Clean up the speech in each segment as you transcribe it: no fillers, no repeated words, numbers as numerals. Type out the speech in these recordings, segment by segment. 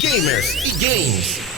Gamers e games.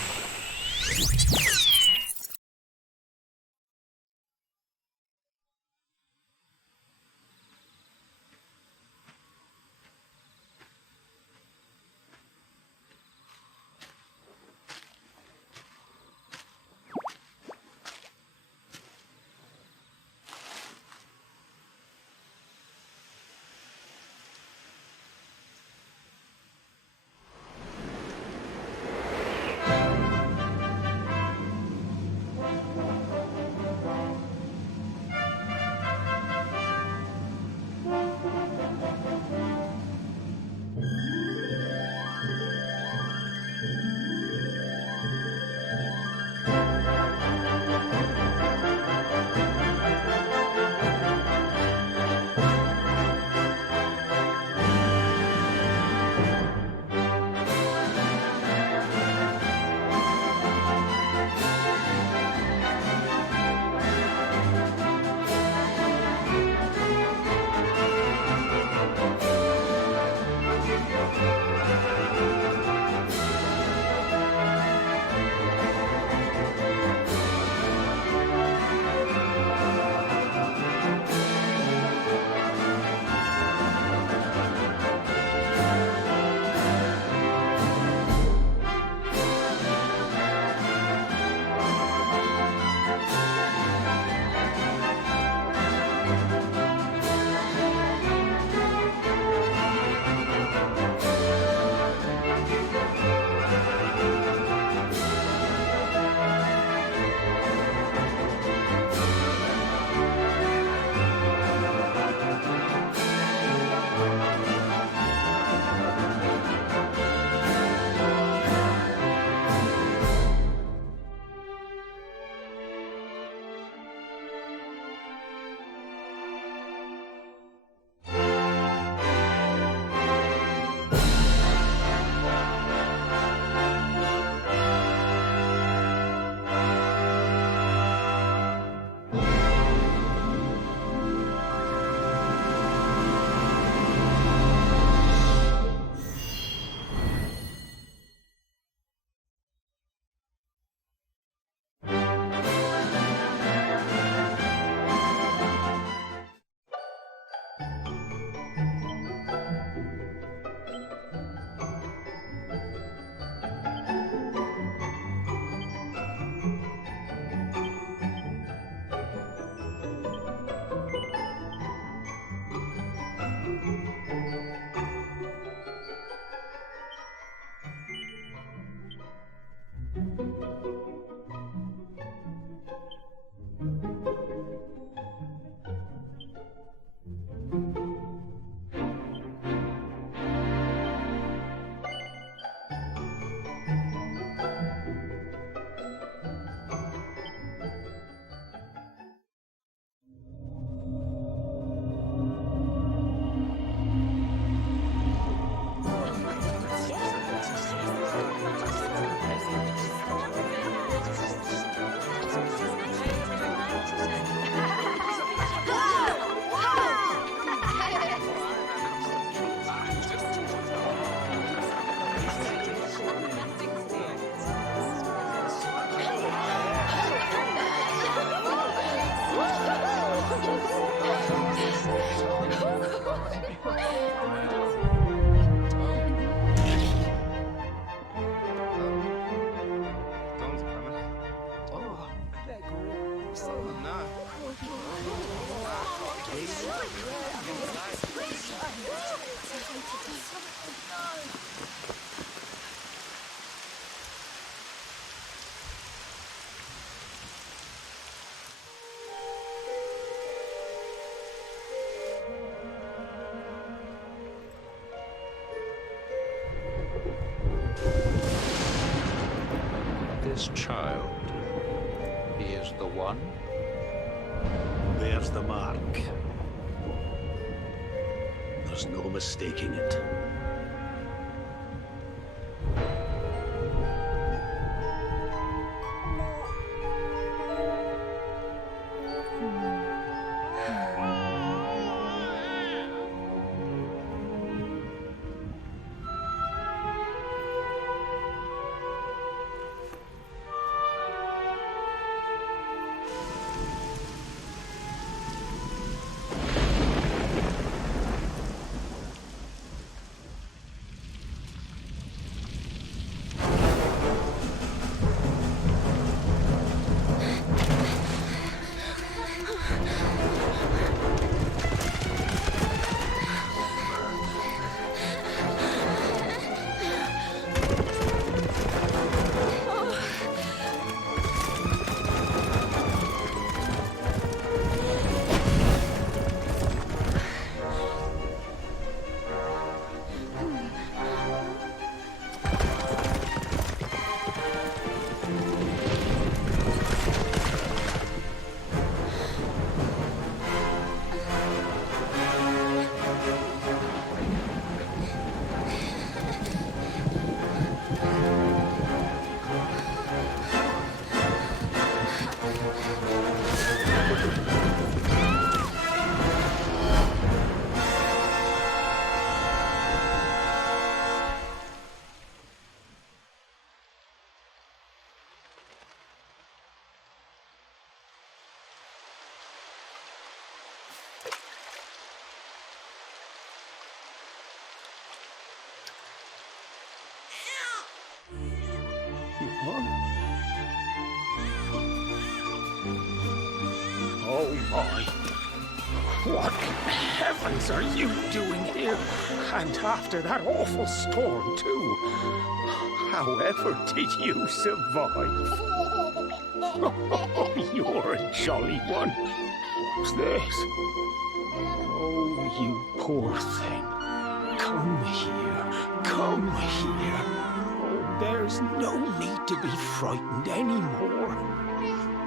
This child, he is the one? There's the mark. There's no mistaking it. Oh my. What in heavens are you doing here? And after that awful storm, too. However did you survive? Oh, you're a jolly one. What's this? Oh, you poor thing. Come here. Come here. Oh, there's no need to be frightened anymore.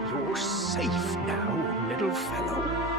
You're safe now, little fellow.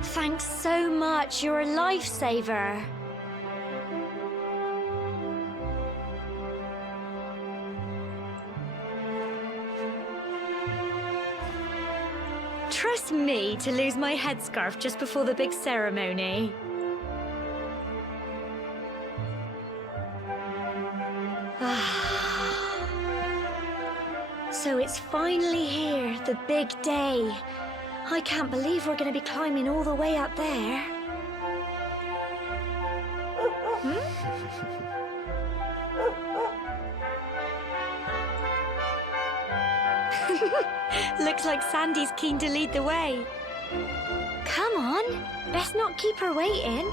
Thanks so much. You're a lifesaver. Trust me to lose my headscarf just before the big ceremony. So it's finally here, the big day. I can't believe we're going to be climbing all the way up there. Looks like Sandy's keen to lead the way. Come on, let's not keep her waiting.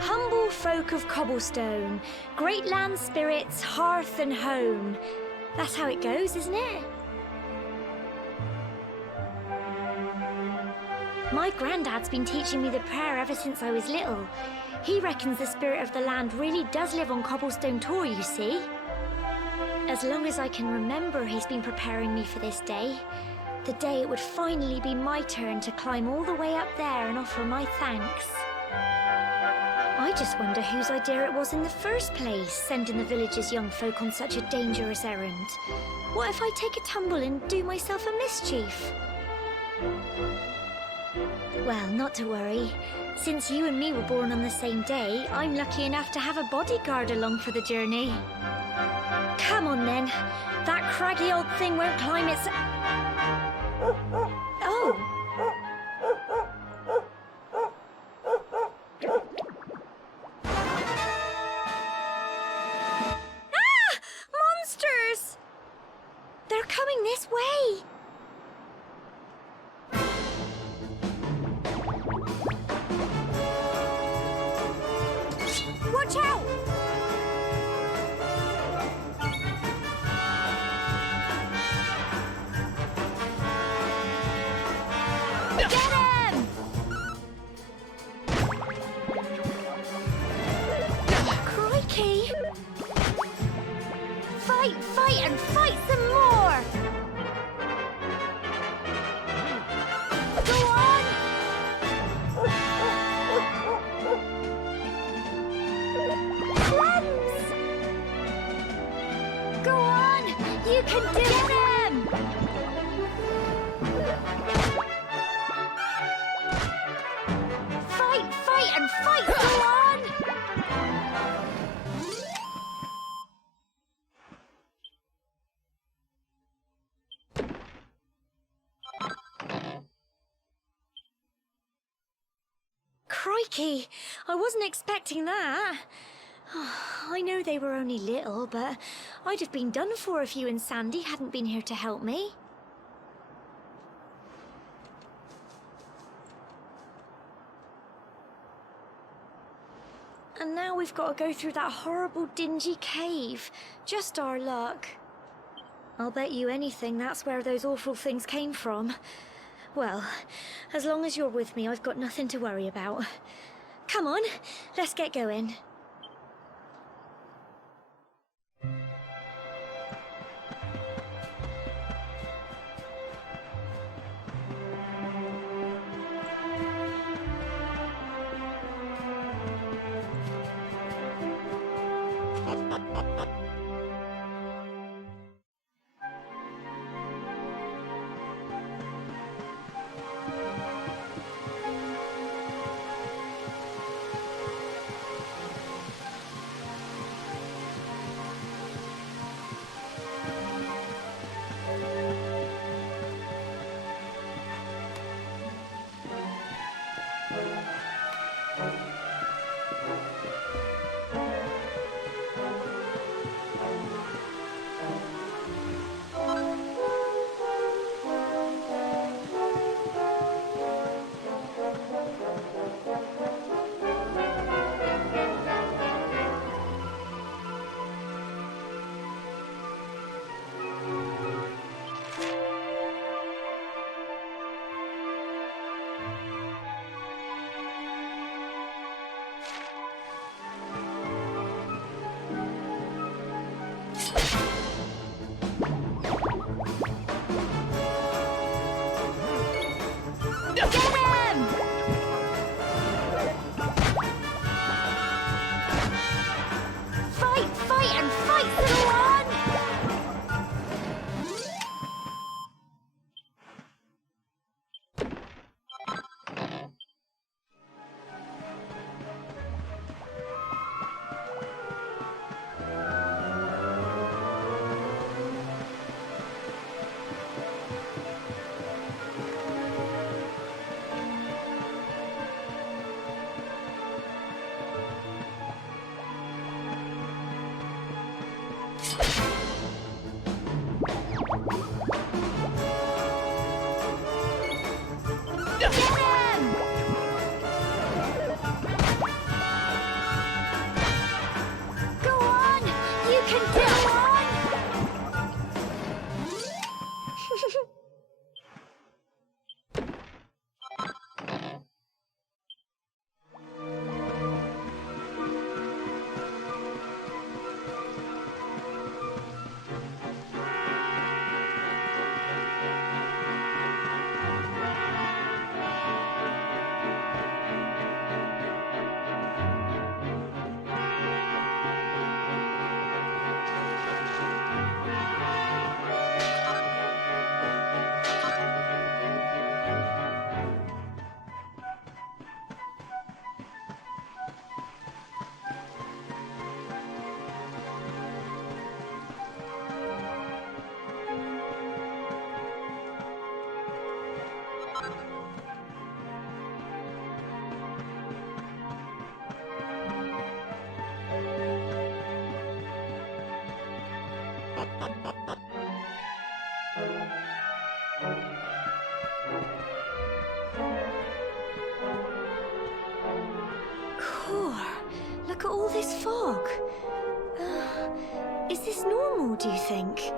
Humble folk of cobblestone, great land spirits, hearth and home. That's how it goes, isn't it? My granddad's been teaching me the prayer ever since I was little. He reckons the spirit of the land really does live on Cobblestone Tor, you see. As long as I can remember, he's been preparing me for this day. The day it would finally be my turn to climb all the way up there and offer my thanks. I just wonder whose idea it was in the first place, sending the village's young folk on such a dangerous errand. What if I take a tumble and do myself a mischief? Well, not to worry. Since you and me were born on the same day, I'm lucky enough to have a bodyguard along for the journey. Come on then. That craggy old thing won't climb its... Oh! Ah! Monsters! They're coming this way! Watch out! Get him! Crikey! Fight, fight, and fight some more! Go on! Cleanse! Go on! You can do it! Fight, fight, and fight! Go on! Crikey, I wasn't expecting that. I know they were only little, but I'd have been done for if you and Sandy hadn't been here to help me. And now we've got to go through that horrible, dingy cave. Just our luck. I'll bet you anything that's where those awful things came from. Well, as long as you're with me, I've got nothing to worry about. Come on, let's get going. Look at all this fog. Is this normal, do you think?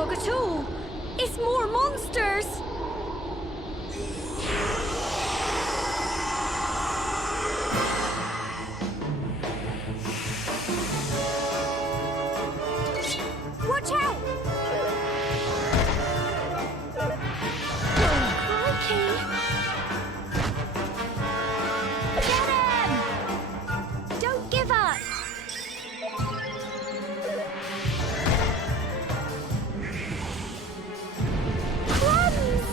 fog at all. It's more monsters. Watch out! Crikey! Get him! Don't give up! Crumbs!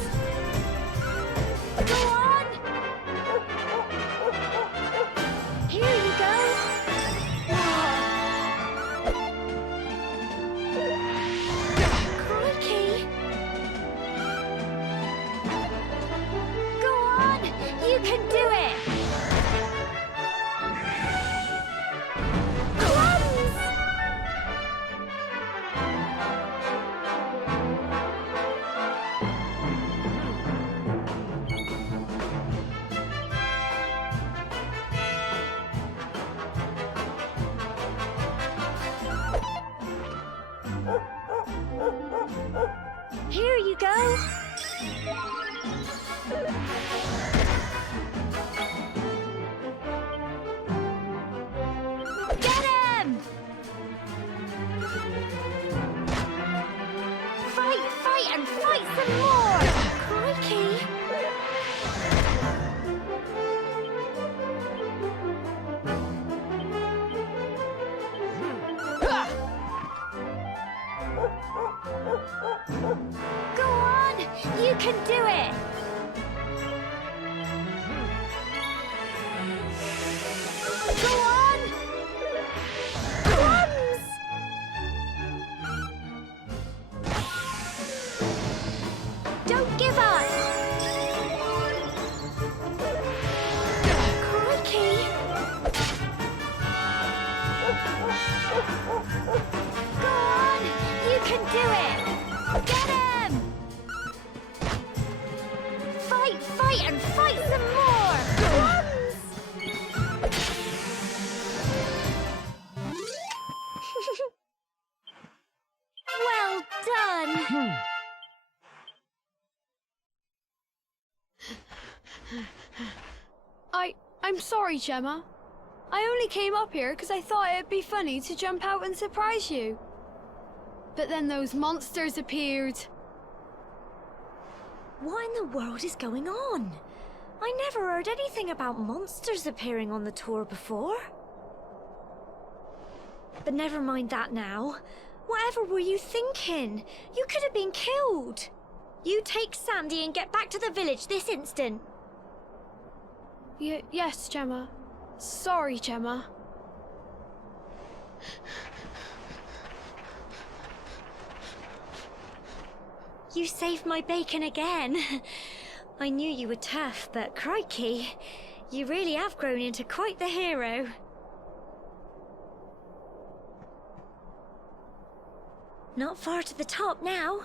Go on! Here you go! Crikey! Go on! You can do it! Crumbs! Here you go. Get him! Fight, and fight some more! Crikey! Go on! You can do it! Go on! Crumbs! Don't give up! Crikey! Go on! You can do it! Get him! Fight, and fight some more! Crumbs! Well done! I'm sorry, Gemma. I only came up here because I thought it'd be funny to jump out and surprise you. But then those monsters appeared. What in the world is going on? I never heard anything about monsters appearing on the tour before. But never mind that now. Whatever were you thinking? You could have been killed. You take Sandy and get back to the village this instant. Yes, Gemma. Sorry, Gemma. You saved my bacon again. I knew you were tough, but crikey, you really have grown into quite the hero. Not far to the top now.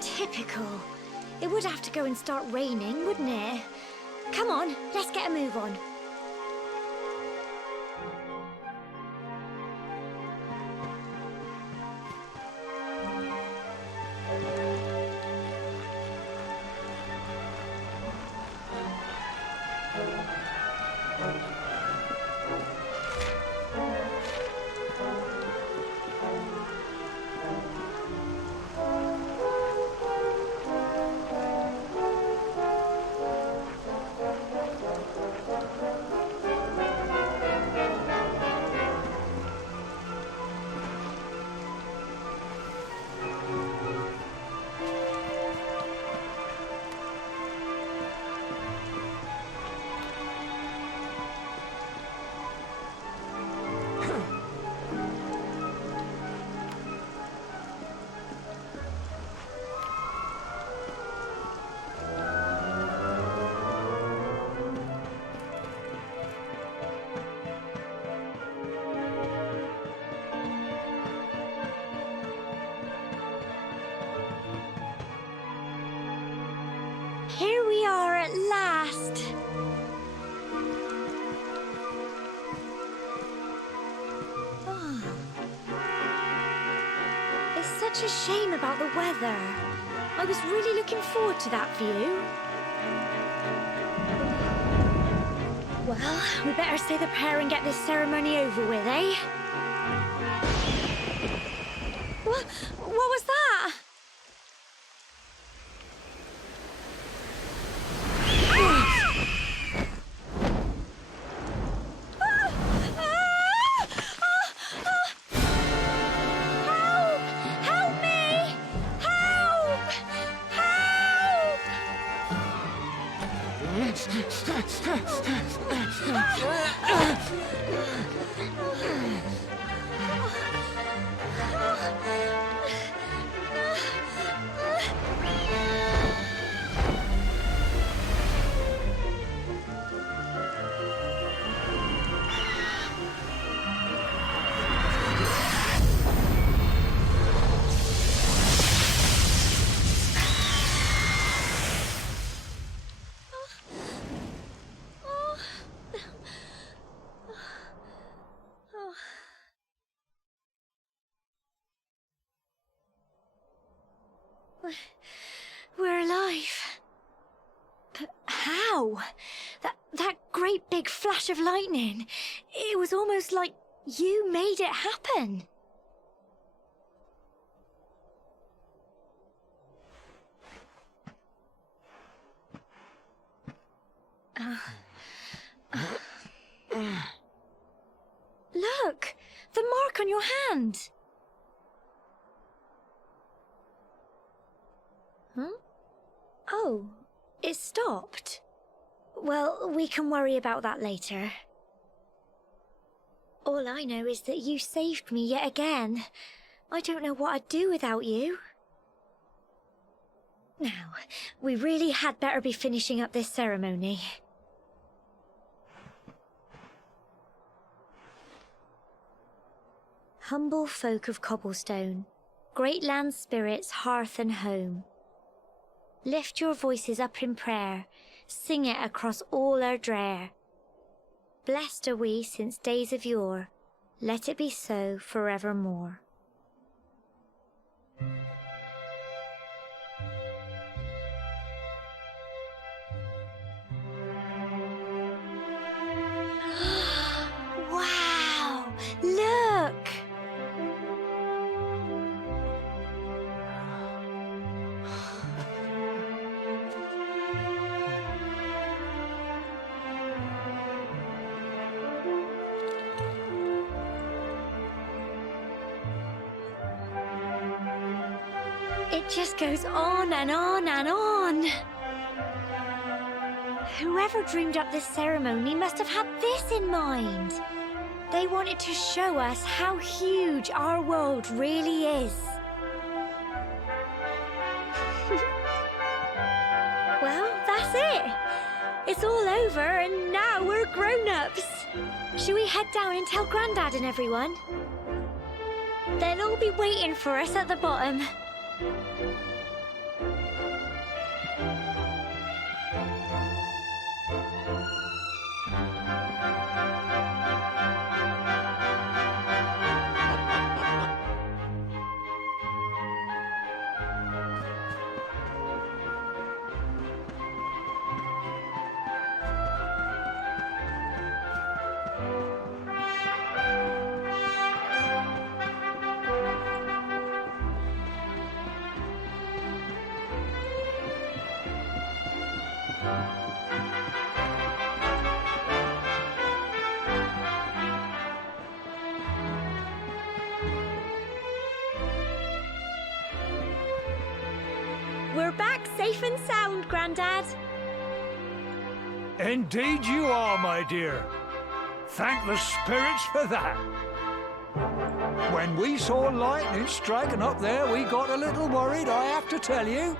Typical. It would have to go and start raining, wouldn't it? Come on, let's get a move on. Here we are at last. such a shame about the weather. I was really looking forward to that view. Well, we better say the prayer and get this ceremony over with, eh? What was that? We're alive. But how? That great big flash of lightning. It was almost like you made it happen. Look! The mark on your hand! Huh? Oh, it stopped. Well, we can worry about that later. All I know is that you saved me yet again. I don't know what I'd do without you. Now, we really had better be finishing up this ceremony. Humble folk of cobblestone, great land spirits, hearth and home. Lift your voices up in prayer, sing it across all our drear. Blessed are we since days of yore, let it be so forevermore. Wow! Look! It just goes on and on and on. Whoever dreamed up this ceremony must have had this in mind. They wanted to show us how huge our world really is. Well, that's it. It's all over and now we're grown-ups. Shall we head down and tell Grandad and everyone? They'll all be waiting for us at the bottom. We're back safe and sound, Grandad. Indeed you are, my dear. Thank the spirits for that. When we saw lightning striking up there, we got a little worried, I have to tell you.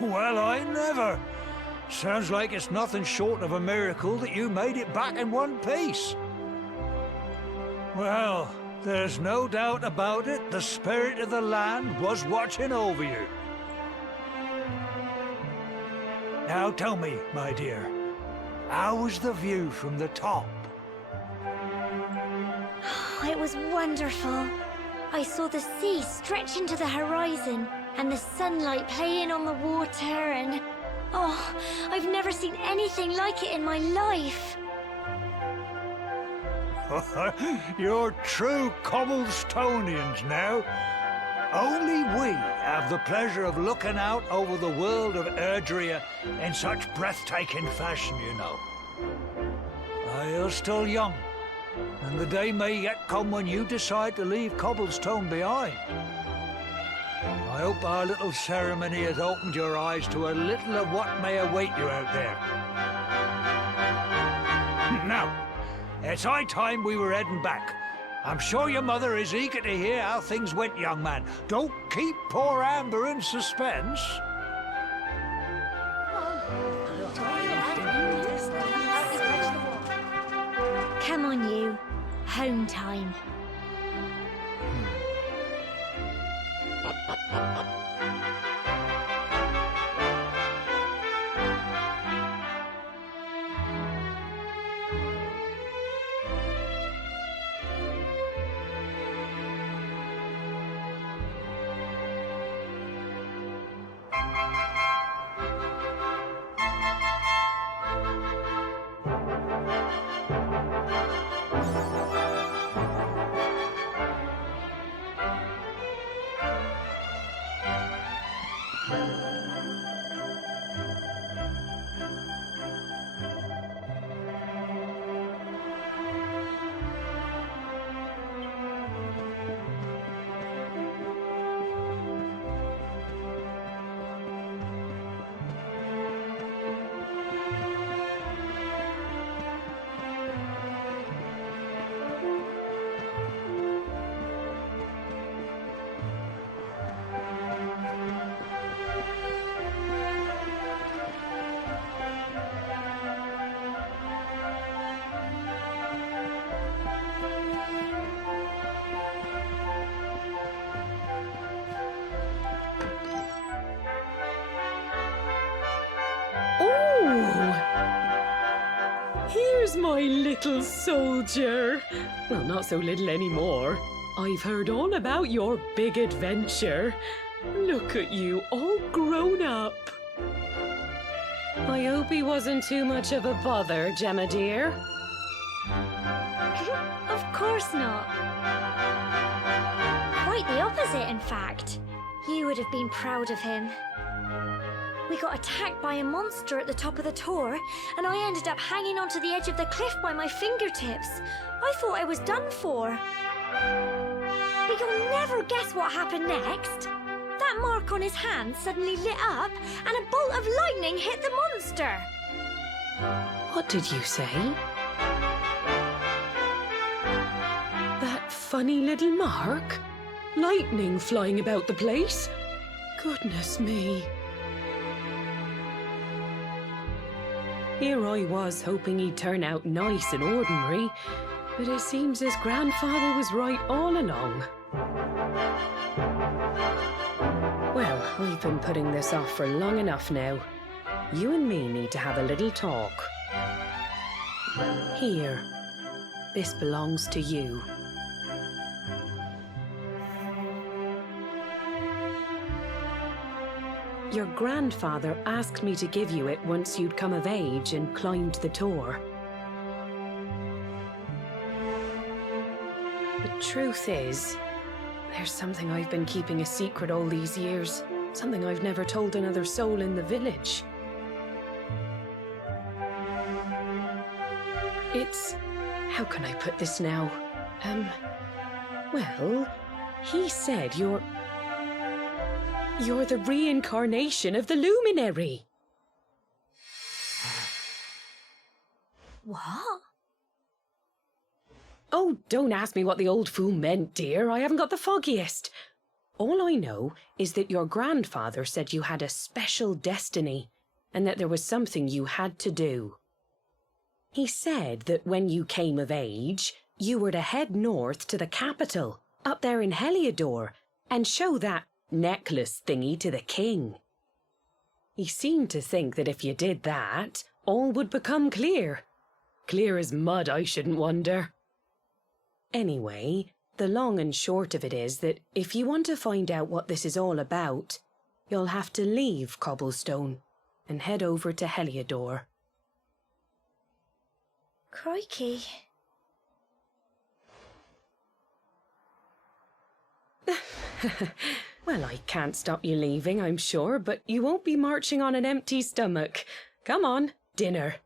Well, I never. Sounds like it's nothing short of a miracle that you made it back in one piece. Well, there's no doubt about it, the spirit of the land was watching over you. Now tell me, my dear, how was the view from the top? It was wonderful. I saw the sea stretch into the horizon and the sunlight playing on the water and... Oh, I've never seen anything like it in my life. You're true Cobblestonians now. Only we have the pleasure of looking out over the world of Erdrea in such breathtaking fashion, you know. You're still young, and the day may yet come when you decide to leave Cobblestone behind. I hope our little ceremony has opened your eyes to a little of what may await you out there. Now, it's high time we were heading back. I'm sure your mother is eager to hear how things went, young man. Don't keep poor Amber in suspense. Come on, you. Home time. Here's my little soldier. Well, not so little anymore. I've heard all about your big adventure. Look at you, all grown up. I hope he wasn't too much of a bother, Gemma dear. Of course not. Quite the opposite, in fact. You would have been proud of him. We got attacked by a monster at the top of the tower, and I ended up hanging onto the edge of the cliff by my fingertips. I thought I was done for. But you'll never guess what happened next. That mark on his hand suddenly lit up, and a bolt of lightning hit the monster. What did you say? That funny little mark? Lightning flying about the place? Goodness me. Here I was hoping he'd turn out nice and ordinary, but it seems his grandfather was right all along. Well, I've been putting this off for long enough now. You and me need to have a little talk. Here, this belongs to you. Your grandfather asked me to give you it once you'd come of age and climbed the tower. The truth is, there's something I've been keeping a secret all these years. Something I've never told another soul in the village. It's... how can I put this now? Well, he said you're the reincarnation of the luminary. What? Oh, don't ask me what the old fool meant, dear. I haven't got the foggiest. All I know is that your grandfather said you had a special destiny, and that there was something you had to do. He said that when you came of age, you were to head north to the capital, up there in Heliodor, and show that necklace thingy to the king. He seemed to think that if you did that, all would become clear. Clear as mud, I shouldn't wonder. Anyway, the long and short of it is that if you want to find out what this is all about, you'll have to leave Cobblestone and head over to Heliodor. Crikey. Well, I can't stop you leaving, I'm sure, but you won't be marching on an empty stomach. Come on, dinner.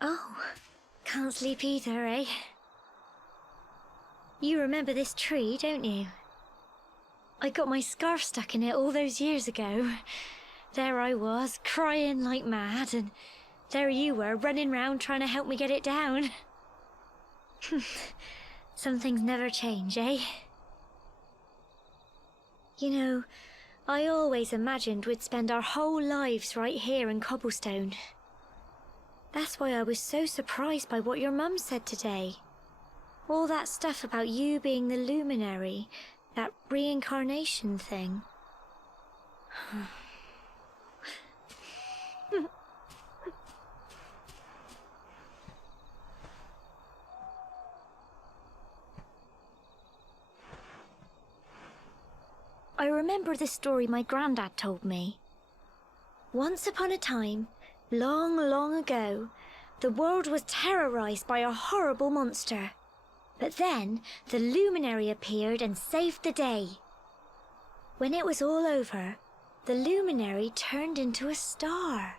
Oh, can't sleep either, eh? You remember this tree, don't you? I got my scarf stuck in it all those years ago. There I was, crying like mad, and there you were, running round trying to help me get it down. Some things never change, eh? You know, I always imagined we'd spend our whole lives right here in Cobblestone. That's why I was so surprised by what your mum said today. All that stuff about you being the luminary, that reincarnation thing. I remember the story my granddad told me. Once upon a time, long, long ago, the world was terrorized by a horrible monster. But then, the luminary appeared and saved the day. When it was all over, the luminary turned into a star,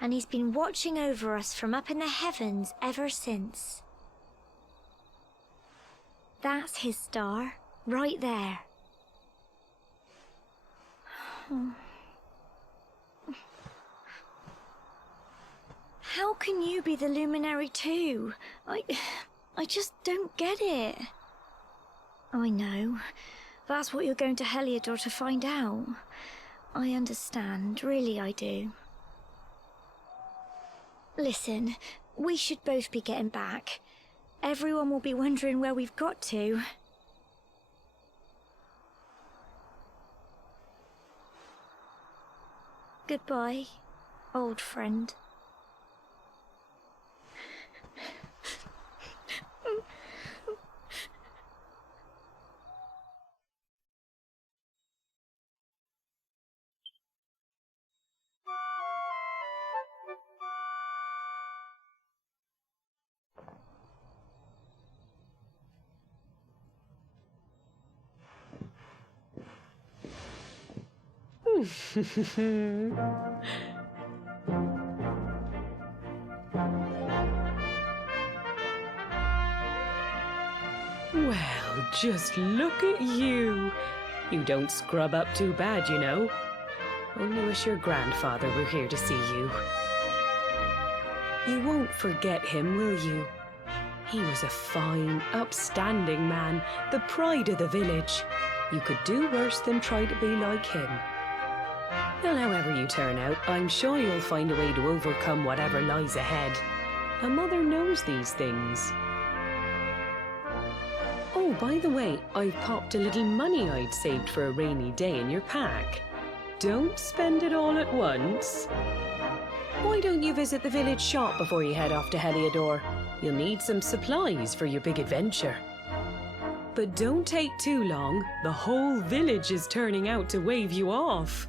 and he's been watching over us from up in the heavens ever since. That's his star, right there. How can you be the luminary too? I just don't get it. I know. That's what you're going to Heliodor to find out. I understand, really I do. Listen, we should both be getting back. Everyone will be wondering where we've got to. Goodbye, old friend. Well, just look at you. You don't scrub up too bad, you know. Only wish your grandfather were here to see you. You won't forget him, will you? He was a fine, upstanding man, the pride of the village. You could do worse than try to be like him. Well, however you turn out, I'm sure you'll find a way to overcome whatever lies ahead. A mother knows these things. Oh, by the way, I've popped a little money I'd saved for a rainy day in your pack. Don't spend it all at once. Why don't you visit the village shop before you head off to Heliodor? You'll need some supplies for your big adventure. But don't take too long. The whole village is turning out to wave you off.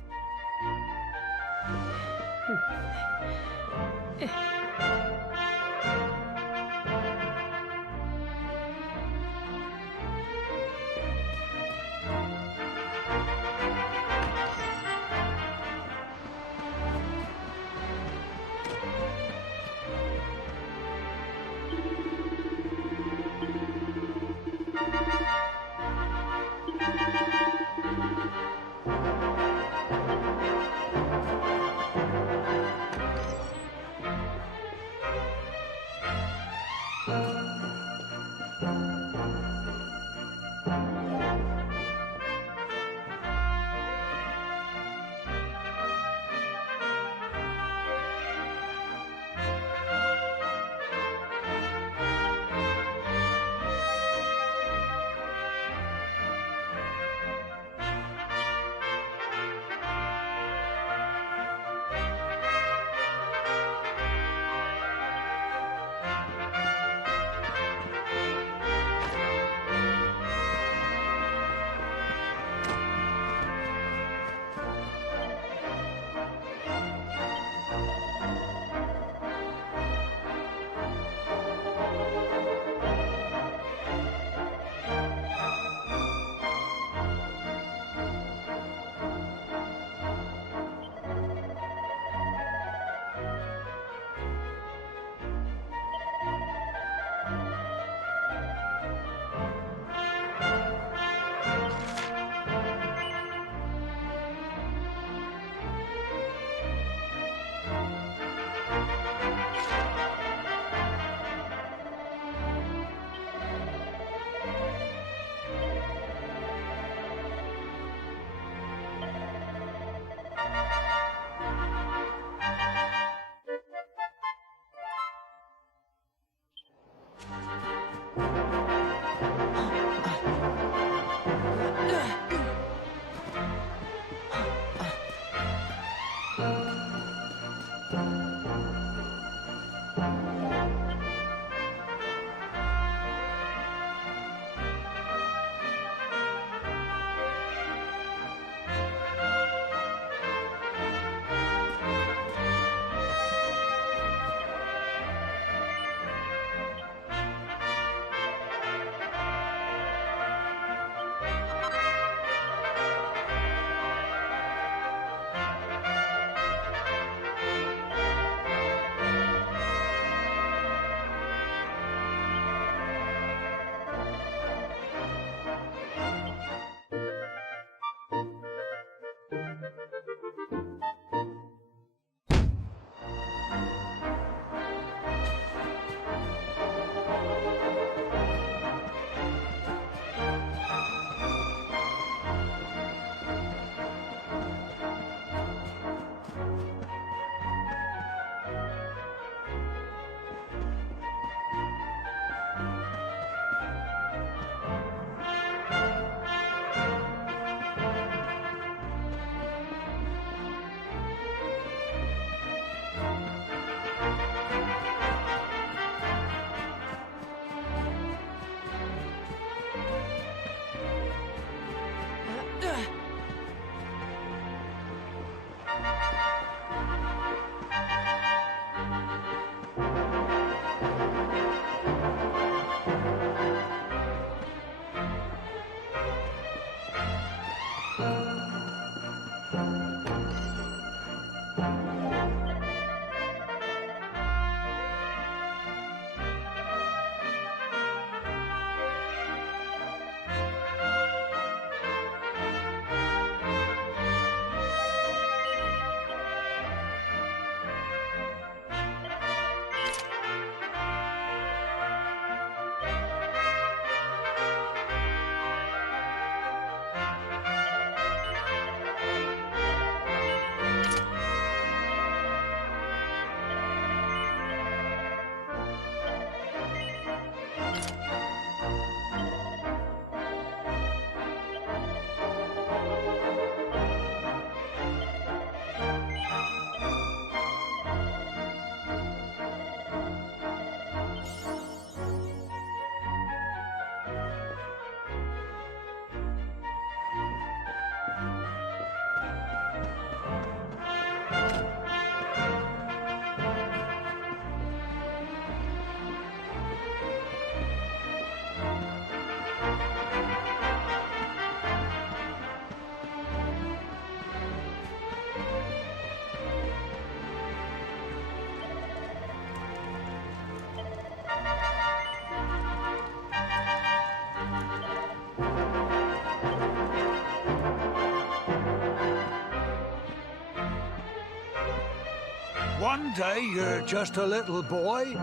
One day you're just a little boy,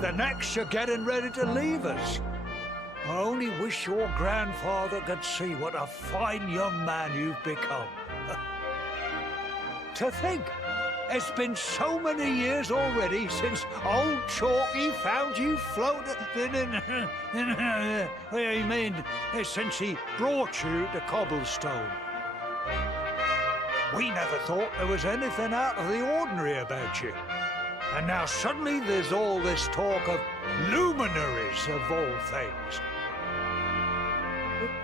the next you're getting ready to leave us. I only wish your grandfather could see what a fine young man you've become. To think, it's been so many years already since old Chalky found you floating... I mean, since he brought you to Cobblestone. We never thought there was anything out of the ordinary about you. And now suddenly there's all this talk of luminaries of all things.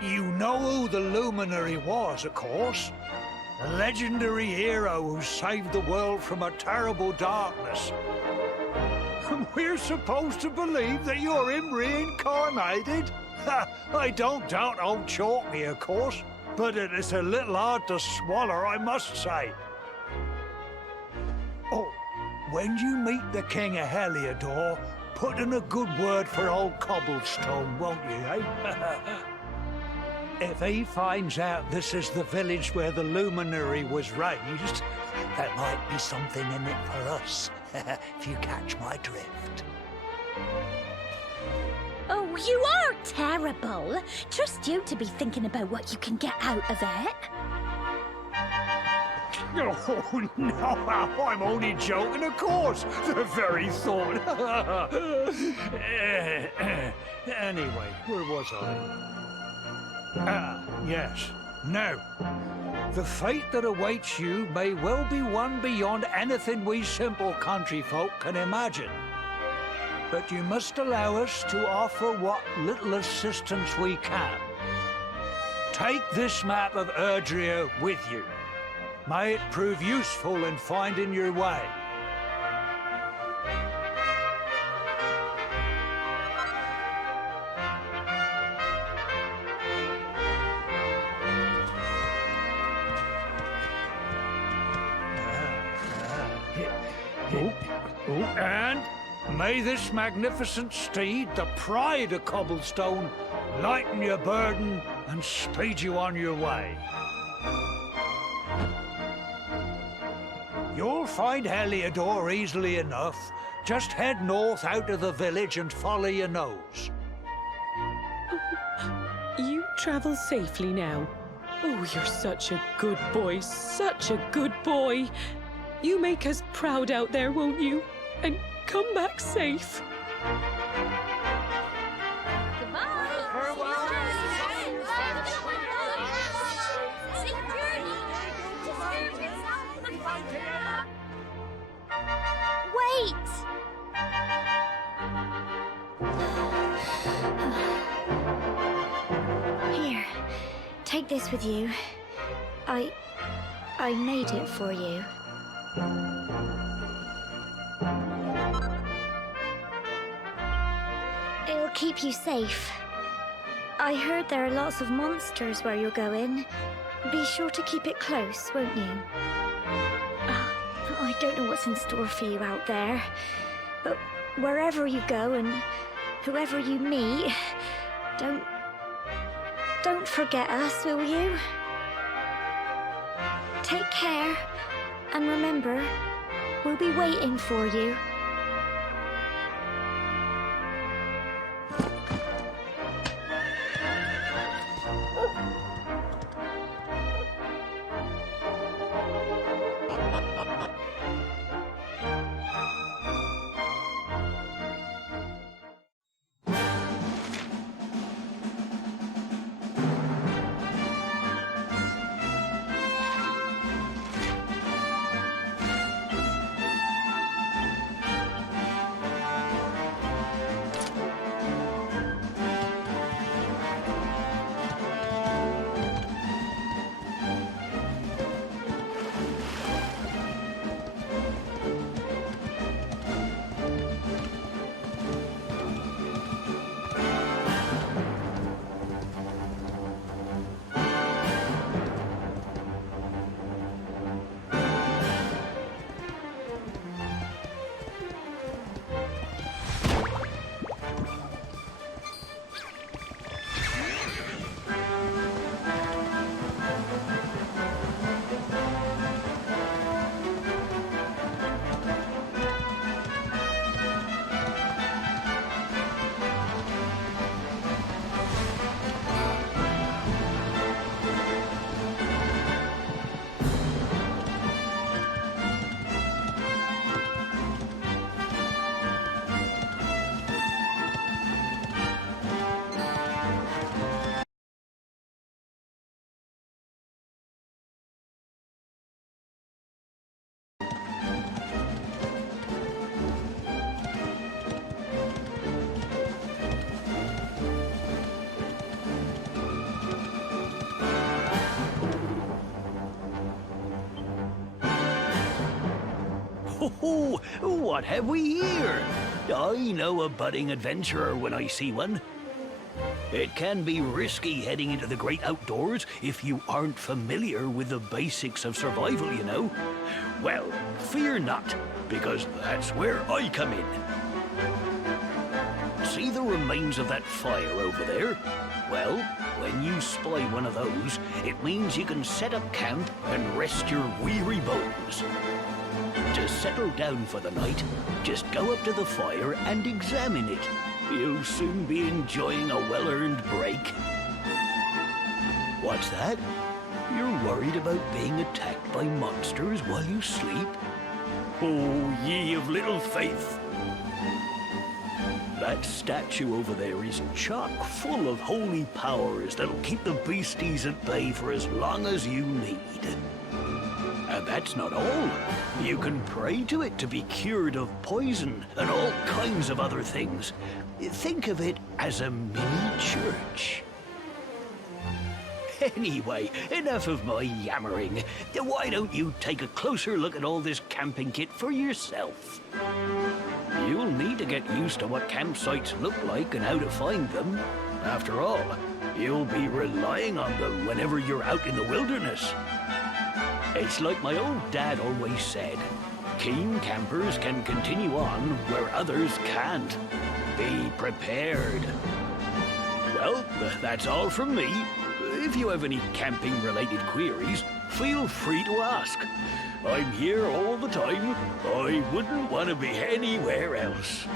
You know who the luminary was, of course. A legendary hero who saved the world from a terrible darkness. And we're supposed to believe that you're him reincarnated? I don't doubt old Chalky, of course, but it is a little hard to swallow, I must say. Oh, when you meet the King of Heliodor, put in a good word for old Cobblestone, won't you, eh? If he finds out this is the village where the luminary was raised, there might be something in it for us, if you catch my drift. Oh, you are terrible. Trust you to be thinking about what you can get out of it. Oh, no, I'm only joking, of course. The very thought. Anyway, where was I? Yes. Now, the fate that awaits you may well be one beyond anything we simple country folk can imagine. But you must allow us to offer what little assistance we can. Take this map of Erdrea with you. May it prove useful in finding your way. And may this magnificent steed, the pride of Cobblestone, lighten your burden and speed you on your way. You'll find Heliodor easily enough. Just head north out of the village and follow your nose. You travel safely now. Oh, you're such a good boy, such a good boy. You make us proud out there, won't you? And come back safe. Wait! Here, take this with you. I made it for you. It'll keep you safe. I heard there are lots of monsters where you're going. Be sure to keep it close, won't you? I don't know what's in store for you out there, but wherever you go and whoever you meet, don't forget us, will you? Take care, and remember, we'll be waiting for you. Oh, what have we here? I know a budding adventurer when I see one. It can be risky heading into the great outdoors if you aren't familiar with the basics of survival, you know. Well, fear not, because that's where I come in. See the remains of that fire over there? Well, when you spy one of those, it means you can set up camp and rest your weary bones. To settle down for the night, just go up to the fire and examine it. You'll soon be enjoying a well-earned break. What's that? You're worried about being attacked by monsters while you sleep? Oh, ye of little faith! That statue over there is chock full of holy powers that'll keep the beasties at bay for as long as you need. And that's not all. You can pray to it to be cured of poison and all kinds of other things. Think of it as a mini church. Anyway, enough of my yammering. Why don't you take a closer look at all this camping kit for yourself? You'll need to get used to what campsites look like and how to find them. After all, you'll be relying on them whenever you're out in the wilderness. It's like my old dad always said, keen campers can continue on where others can't. Be prepared. Well, that's all from me. If you have any camping-related queries, feel free to ask. I'm here all the time. I wouldn't want to be anywhere else.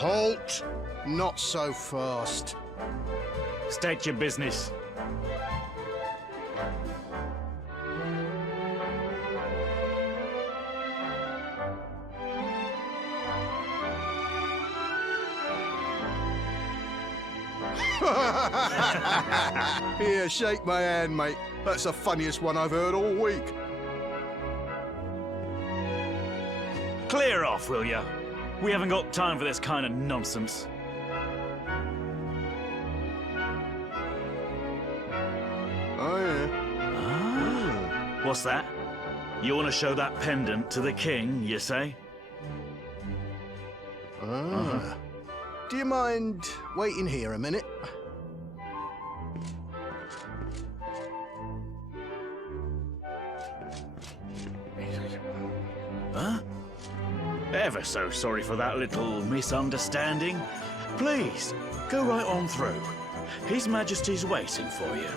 Halt! Not so fast. State your business. Here, shake my hand, mate. That's the funniest one I've heard all week. Clear off, will ya? We haven't got time for this kind of nonsense. Oh, yeah. Ah. What's that? You want to show that pendant to the king, you say? Ah. Do you mind waiting here a minute? Huh? Ever so sorry for that little misunderstanding. Please, go right on through. His Majesty's waiting for you.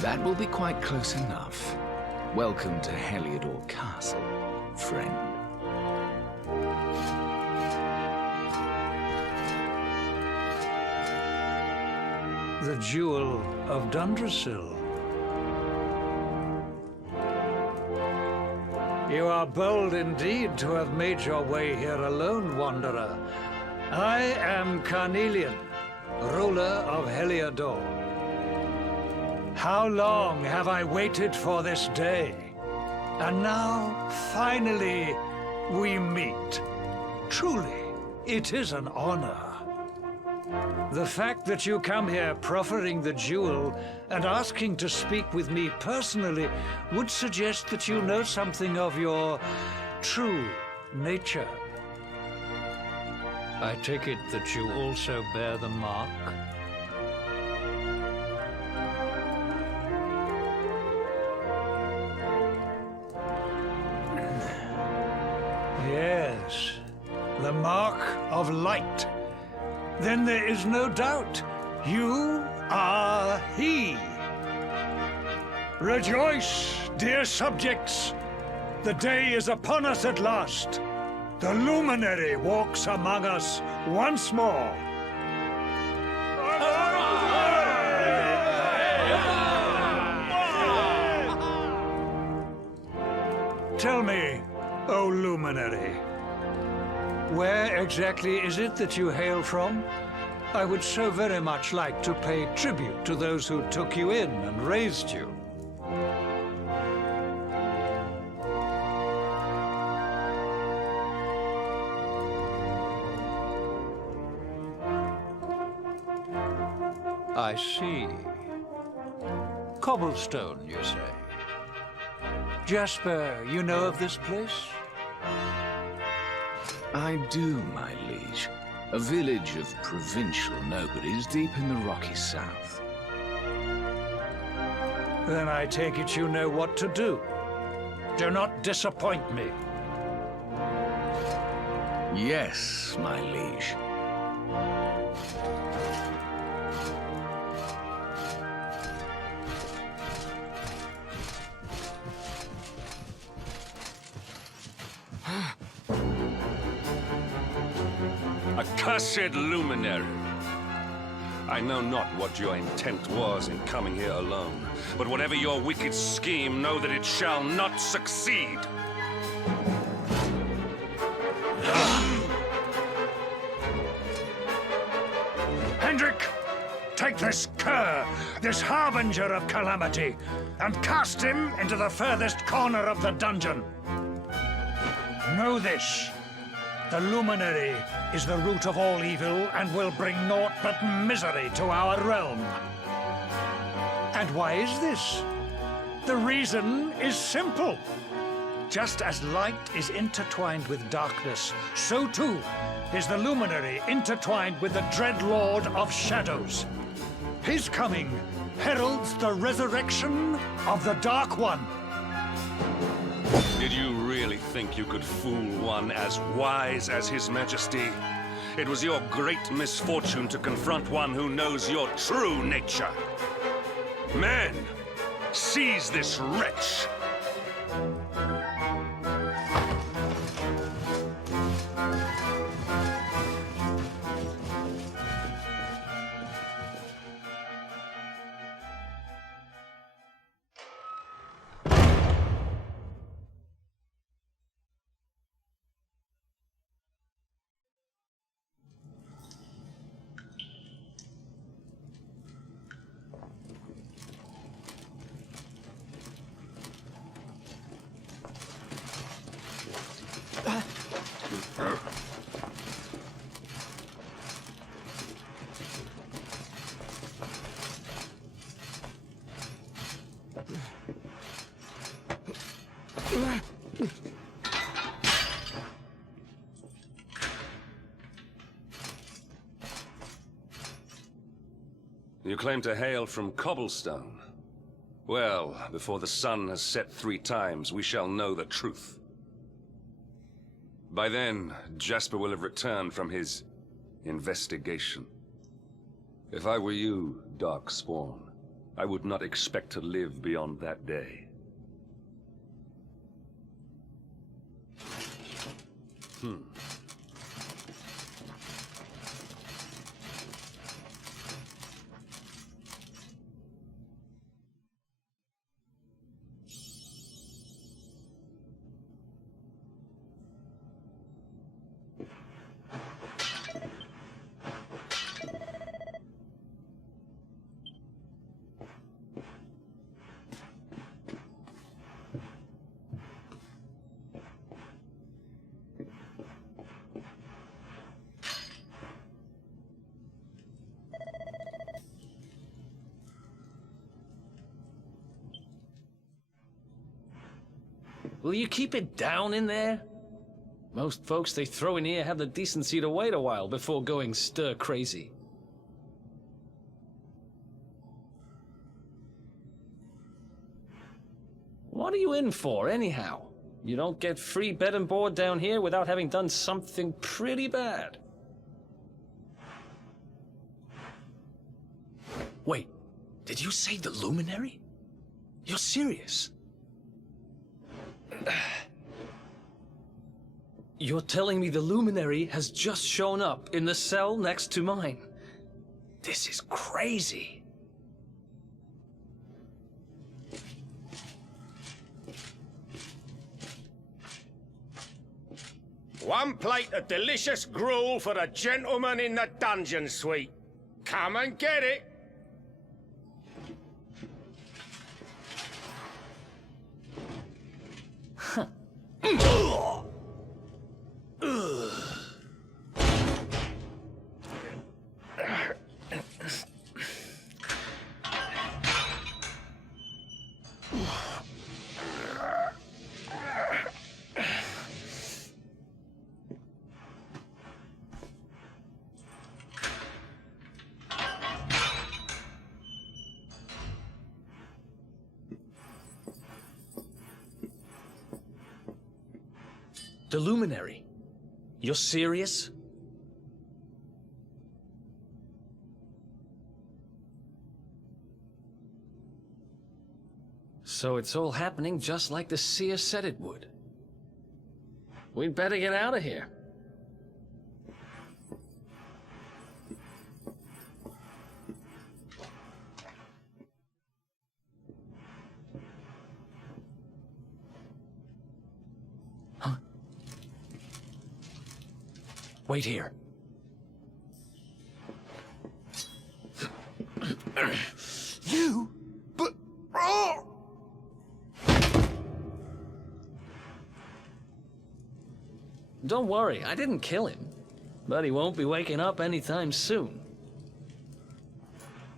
That will be quite close enough. Welcome to Heliodor Castle, friend. The Jewel of Dundrasil. You are bold indeed to have made your way here alone, Wanderer. I am Carnelian, ruler of Heliodor. How long have I waited for this day? And now, finally, we meet. Truly, it is an honor. The fact that you come here proffering the jewel and asking to speak with me personally would suggest that you know something of your true nature. I take it that you also bear the mark? Yes, the mark of light. Then there is no doubt. You are he. Rejoice, dear subjects. The day is upon us at last. The luminary walks among us once more. Tell me, O luminary, where exactly is it that you hail from? I would so very much like to pay tribute to those who took you in and raised you. I see. Cobblestone, you say? Jasper, you know of this place? I do, my liege. A village of provincial nobodies deep in the rocky south. Then I take it you know what to do. Do not disappoint me. Yes, my liege. Accursed luminary! I know not what your intent was in coming here alone, but whatever your wicked scheme, know that it shall not succeed! Hendrik, take this cur, this harbinger of calamity, and cast him into the furthest corner of the dungeon. Know this. The luminary is the root of all evil and will bring naught but misery to our realm. And why is this? The reason is simple. Just as light is intertwined with darkness, so too is the luminary intertwined with the dread lord of shadows. His coming heralds the resurrection of the Dark One. Did you really think you could fool one as wise as His Majesty? It was your great misfortune to confront one who knows your true nature. Men, seize this wretch! You claim to hail from Cobblestone. Well, before the sun has set 3 times, we shall know the truth. By then, Jasper will have returned from his investigation. If I were you, Darkspawn, I would not expect to live beyond that day. Will you keep it down in there? Most folks they throw in here have the decency to wait a while before going stir-crazy. What are you in for, anyhow? You don't get free bed and board down here without having done something pretty bad. Wait, did you say the Luminary? You're serious? You're telling me the Luminary has just shown up in the cell next to mine? This is crazy. One plate of delicious gruel for the gentleman in the dungeon suite. Come and get it. The Luminary? You're serious? So it's all happening just like the seer said it would. We'd better get out of here. Wait here. You? But... Oh! Don't worry, I didn't kill him. But he won't be waking up anytime soon.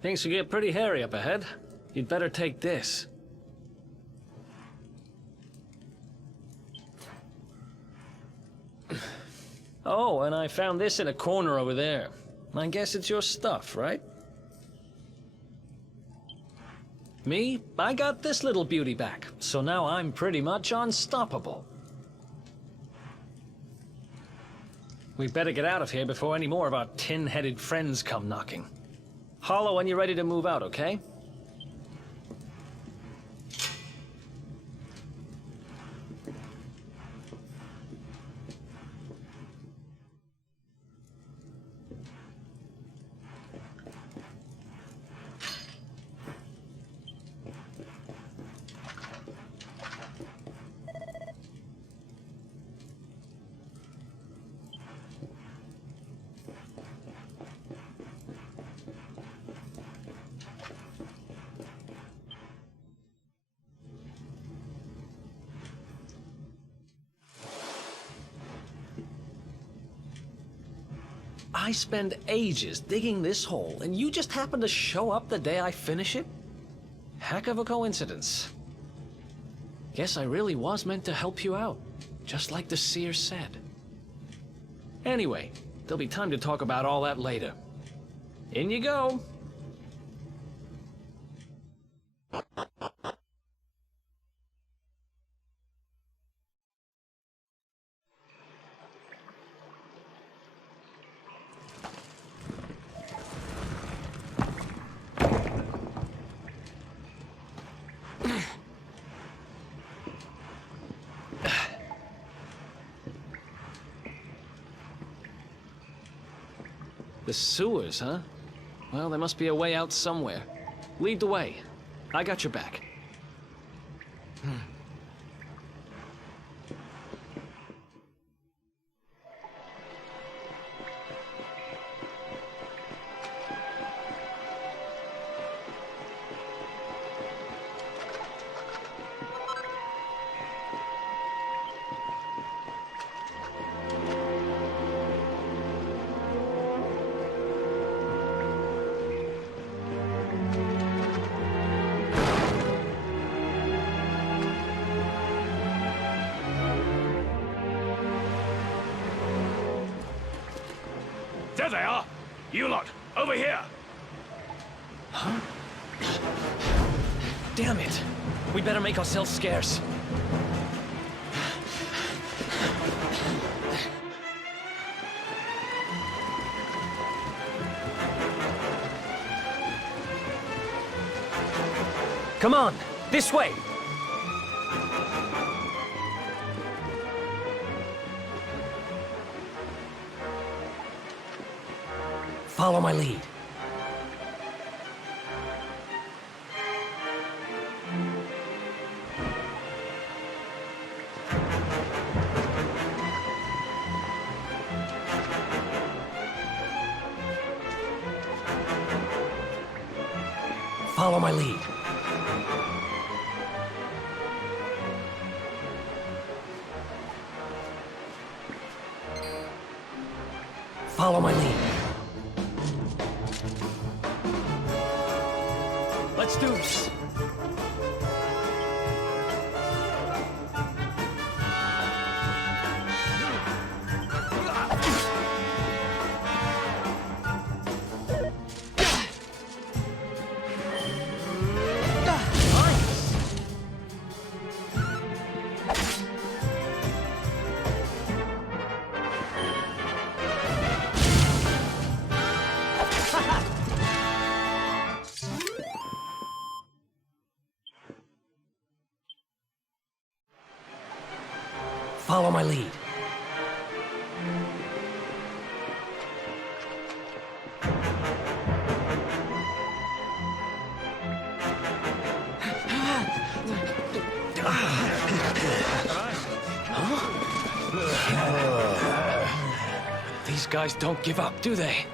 Things will get pretty hairy up ahead. You'd better take this. Oh, and I found this in a corner over there. I guess it's your stuff, right? Me? I got this little beauty back, so now I'm pretty much unstoppable. We better get out of here before any more of our tin-headed friends come knocking. Holler when you're ready to move out, okay? I spend ages digging this hole, and you just happen to show up the day I finish it? Heck of a coincidence. Guess I really was meant to help you out, just like the seer said. Anyway, there'll be time to talk about all that later. In you go. The sewers, huh? Well, there must be a way out somewhere. Lead the way. I got your back. There they are! You lot, over here! Huh? Damn it! We better make ourselves scarce. Come on, this way! Follow my lead. Follow my lead. Follow my lead. Let's do this. Follow my lead. These guys don't give up, do they?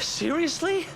Seriously?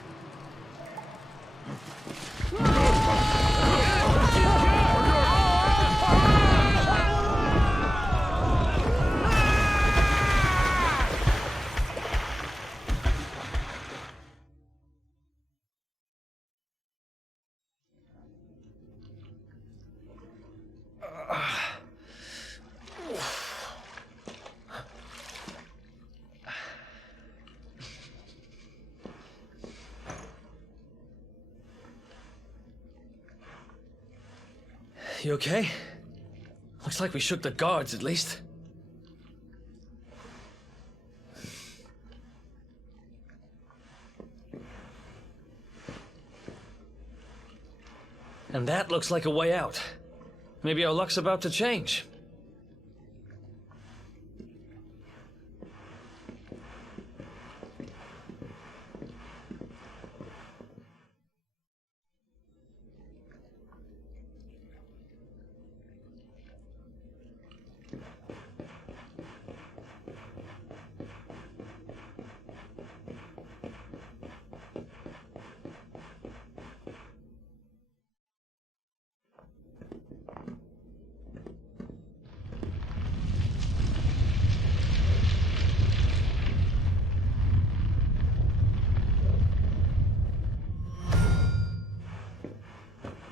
You okay? Looks like we shook the guards, at least. And that looks like a way out. Maybe our luck's about to change.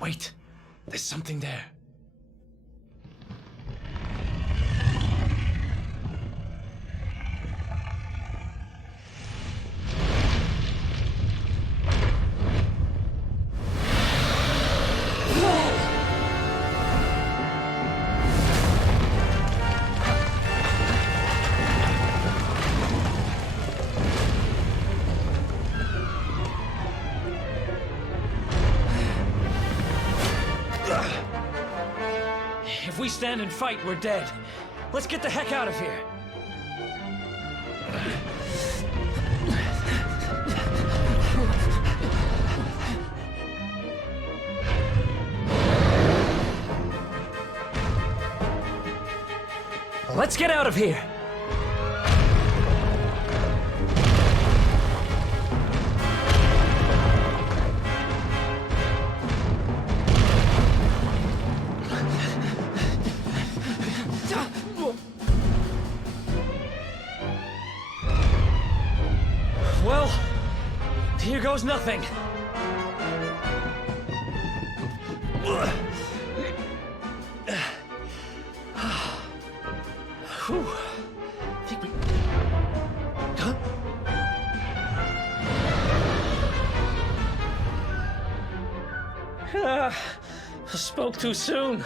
Wait, there's something there. If we stand and fight, we're dead. Let's get the heck out of here. Let's get out of here! Well, here goes nothing. Whew. Think we... Huh? I spoke too soon.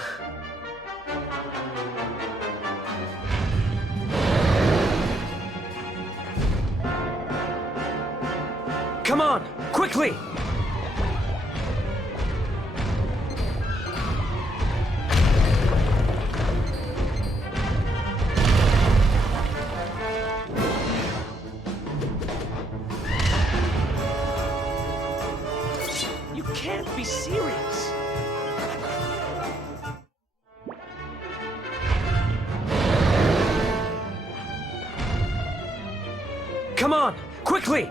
Come on, quickly! You can't be serious. Come on, quickly!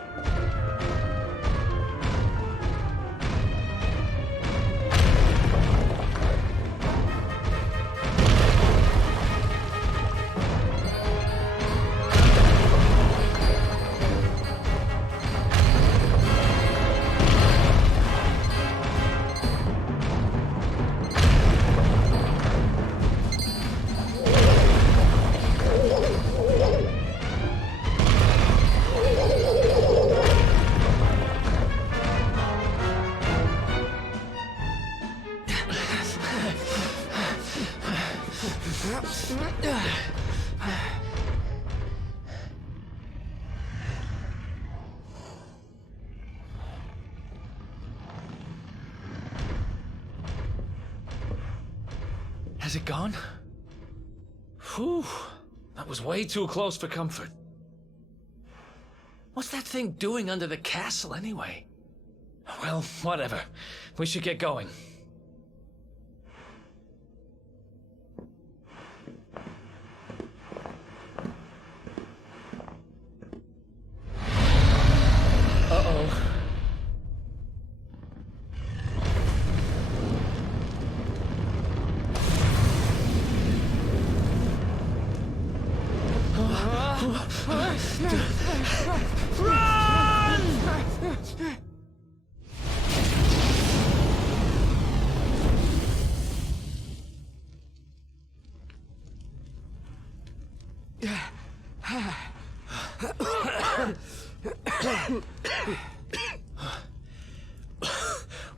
Has it gone? Whew. That was way too close for comfort. What's that thing doing under the castle, anyway? Well, whatever. We should get going. Uh-oh. Run!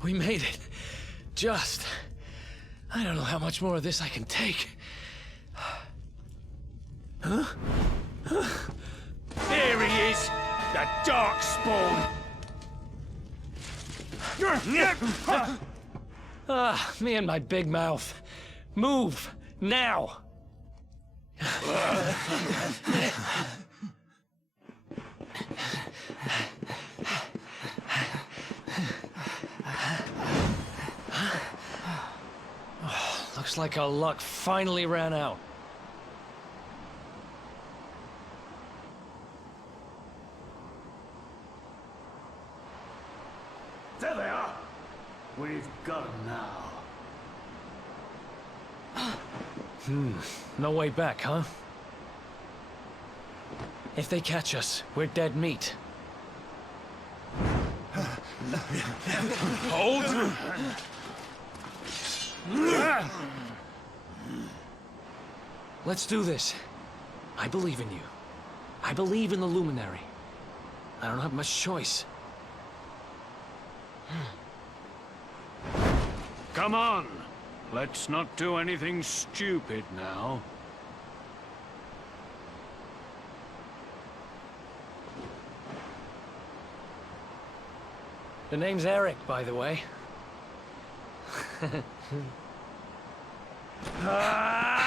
We made it. Just. I don't know how much more of this I can take. Huh? There he is! The dark spawn! Me and my big mouth. Move, now! Looks like our luck finally ran out. There they are! We've got them now. No way back, huh? If they catch us, we're dead meat. Hold! Let's do this. I believe in you. I believe in the Luminary. I don't have much choice. Come on! Let's not do anything stupid now. The name's Eric, by the way. Ah!